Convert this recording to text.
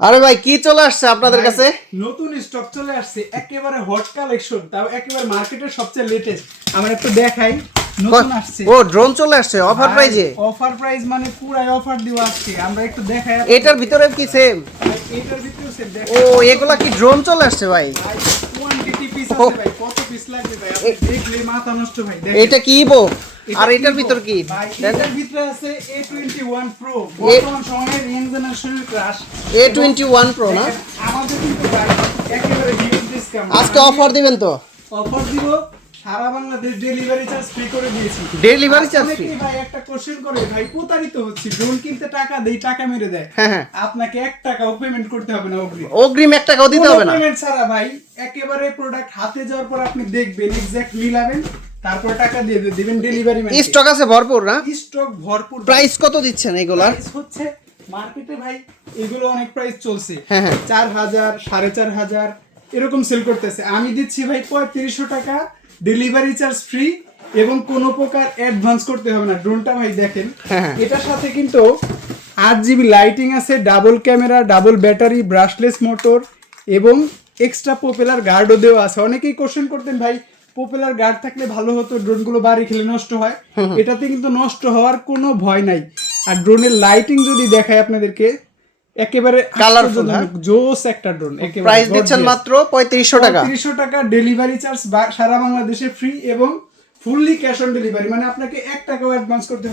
আরে ভাই কি চলে আসছে আপনাদের কাছে? নতুন স্টক চলে আসছে, একেবারে হট কালেকশন, তাও একেবারে মার্কেটের সবচেয়ে লেটেস্ট। আমরা একটু দেখাই, নতুন আসছে। ও ড্রোন চলে আসছে অফার প্রাইজে। অফার প্রাইস মানে পুরাই অফার দিব আজকে। আমরা একটু দেখাই। এটার ভিতরে কি সেম? এটার ভিতরে সেট দেখেন। ও এগুলা কি ড্রোন চলে আসছে ভাই? ভাই কোয়ান্টিটি পিস আছে ভাই, কত পিস লাগবে ভাই? আপনি দেখলে মাথা নষ্ট ভাই। দেখেন এটা কি ইভো? আর এটার ভিতর কি? ভাই এটার ভিতরে আছে A21 Pro, বর্তমান সময়ের ইয়াং জেনারেশনের ক্রাশ। A21 Pro না? আমাদের কিন্তু ভাই একেবারে হিউজ ডিসকাউন্ট। আজকে অফার দিবেন তো? অফার দিব, সারা বাংলাদেশ ডেলিভারি চার্জ ফ্রি করে দিয়েছি। Delivery charge free? ভাই একটা কোশ্চেন করে ভাই, প্রতারিত হচ্ছে, ড্রোন কিনতে টাকা দেই, টাকা মেরে দেয়। হ্যাঁ হ্যাঁ, আপনাকে 1 টাকাও পেমেন্ট করতে হবে না, অগ্রিম 1 টাকাও দিতে হবে না। পেমেন্ট ছাড়া ভাই, একেবারে প্রোডাক্ট হাতে যাওয়ার পর আপনি দেখবেন, এক্সাক্ট মিলাবেন, তারপর টাকা দিয়ে দিবেন ডেলিভারি ম্যানকে। স্টক আছে ভরপুর না? স্টক ভরপুর। প্রাইস কত দিচ্ছেন এগুলার? প্রাইস হচ্ছে মার্কেটে ভাই এগুলো অনেক প্রাইস চলছে, হ্যাঁ হ্যাঁ, 4000 4500 এরকম সেল করতেছে। আমি দিচ্ছি ভাই 3500 টাকা, ডেলিভারি চার্জ ফ্রি এবং কোনো প্রকার অ্যাডভান্স করতে হবে না। ড্রোনটা ভাই দেখেন, হ্যাঁ। এটার সাথে কিন্তু 8GB লাইটিং আছে, double camera, double battery, brushless motor এবং এক্সট্রা পপুলার গার্ডও দেওয়া আছে। অনেকেই কোশ্চেন করতেন ভাই, পপুলার গার্ড থাকলে ভালো হতো, ড্রোনগুলো বাড়ি খেলে নষ্ট হয়। এটাতে কিন্তু নষ্ট হওয়ার কোনো ভয় নাই। আর ড্রোনের লাইটিং যদি দেখায় আপনাদেরকে, একেবারে কালারফুল, জোস একটা ড্রোন। একেবারে প্রাইস দিচ্ছেন মাত্র 3500 টাকা। 3500 টাকা, ডেলিভারি চার্জ সারা বাংলাদেশে ফ্রি এবং ফুললি ক্যাশ অন ডেলিভারি, মানে আপনাকে 1 টাকাও অ্যাডভান্স করতে